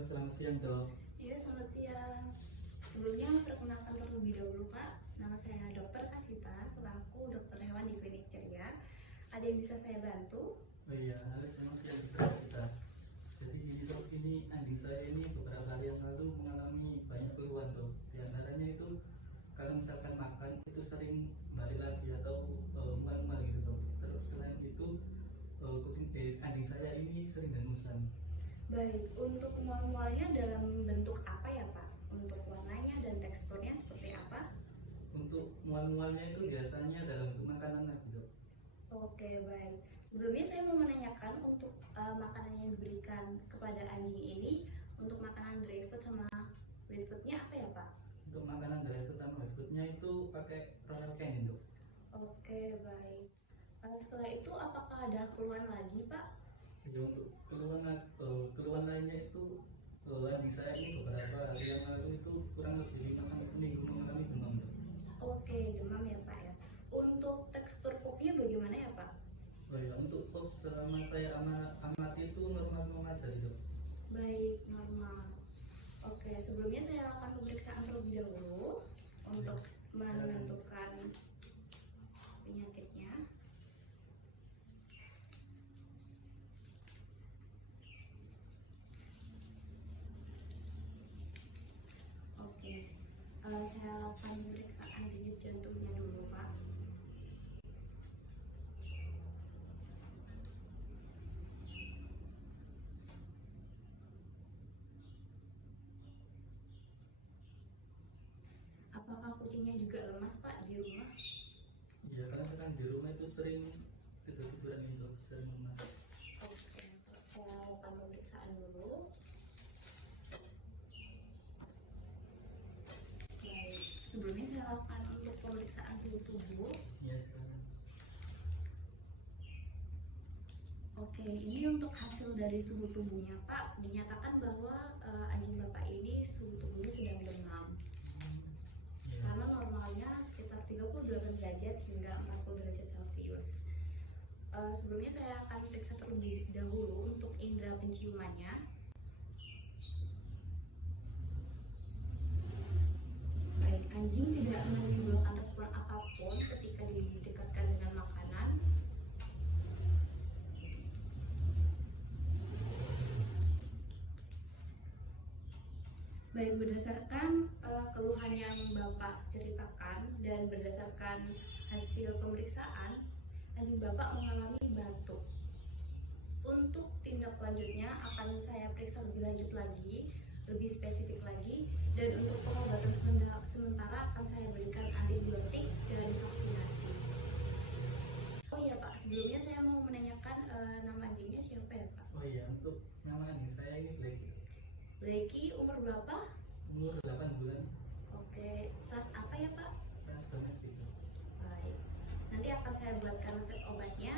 Selamat siang dok. Iya, selamat siang. Sebelumnya perkenalkan terlebih dahulu Pak, nama saya Dr. Kasita, selaku dokter hewan di Klinik Ceria. Ada yang bisa saya bantu? Oh iya, halo selamat siang Dok Sita. Jadi dok, ini anjing saya ini beberapa hari yang lalu mengalami banyak keluhan dok. Di antaranya itu kalau misalkan makan itu sering balik lagi atau mual-mual gitu dok. Terus selain itu anjing saya ini sering dengusan. Baik, untuk mual-mualnya dalam bentuk apa ya Pak? Untuk warnanya dan teksturnya seperti apa? Untuk mual-mualnya itu biasanya dalam bentuk makanan lagi dok. Oke, baik. Sebelumnya saya mau menanyakan untuk makanan yang diberikan kepada anjing ini, untuk makanan dry food sama wet foodnya apa ya Pak? Untuk makanan dry food sama wet foodnya itu pakai Royal Canin dok. Oke, baik. Setelah itu apakah ada keluhan lagi Pak? Ya, untuk keluhan lainnya itu anjing saya ini beberapa hari yang lalu itu kurang lebih 5 sampai seminggu mengalami demam dok. Oke, demam ya Pak ya. Untuk tekstur pupnya bagaimana ya Pak? Oh ya, untuk pop selama saya amati itu normal-normal aja sih dok. Baik, normal. Oke, sebelumnya saya akan pemeriksaan terlebih dahulu untuk menentukan penyakitnya. Oke, saya akan pemeriksaan denyut jantungnya dulu Pak. Apakah kucingnya juga lemas Pak di rumah? Iya, karena kan di rumah itu sering tidur-tiduran itu, sering lemas. Oke, saya lakukan pemeriksaan dulu. Baik, sebelumnya saya lakukan untuk pemeriksaan suhu tubuh. Iya sekarang. Oke, ini untuk hasil dari suhu tubuhnya Pak, dinyatakan bahwa anjing Bapak ini suhu tubuhnya sedang demam. Iya. Karena normalnya sekitar 38 derajat hingga 40 derajat Celcius. Sebelumnya saya akan periksa terlebih dahulu untuk indera penciumannya. Baik, anjing tidak menimbulkan respon apapun ketika didekatkan dengan makanan. Baik, berdasarkan keluhan yang Bapak ceritakan dan berdasarkan hasil pemeriksaan, anjing Bapak mengalami batuk. Untuk tindak lanjutnya akan saya periksa lebih lanjut lagi, lebih spesifik lagi, dan untuk pengobatan sementara akan saya berikan antibiotik dan vaksinasi. Oh iya Pak, sebelumnya saya mau menanyakan nama anjingnya siapa ya Pak? Oh iya, untuk nama anjing saya ini Blacky. Blacky umur berapa? Umur 8 bulan. Oke, ras apa ya Pak? Ras domestik dok. Baik, nanti akan saya buatkan resep obatnya.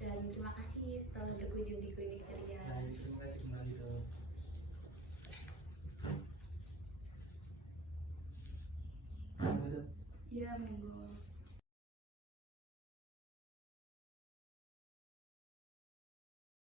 Dan terima kasih telah berkunjung di Klinik Ceria. Baik, terima kasih kembali dok. Iya, monggo.